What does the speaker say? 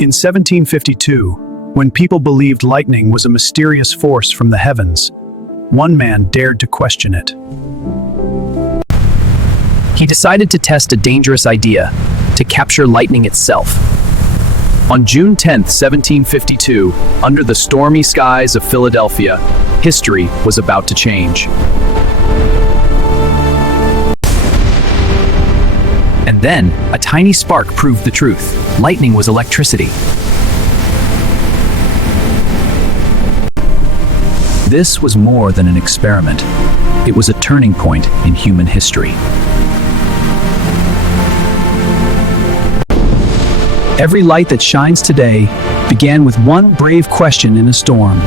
In 1752, when people believed lightning was a mysterious force from the heavens, one man dared to question it. He decided to test a dangerous idea, to capture lightning itself. On June 10, 1752, under the stormy skies of Philadelphia, history was about to change. And then, a tiny spark proved the truth. Lightning was electricity. This was more than an experiment. It was a turning point in human history. Every light that shines today began with one brave question in a storm.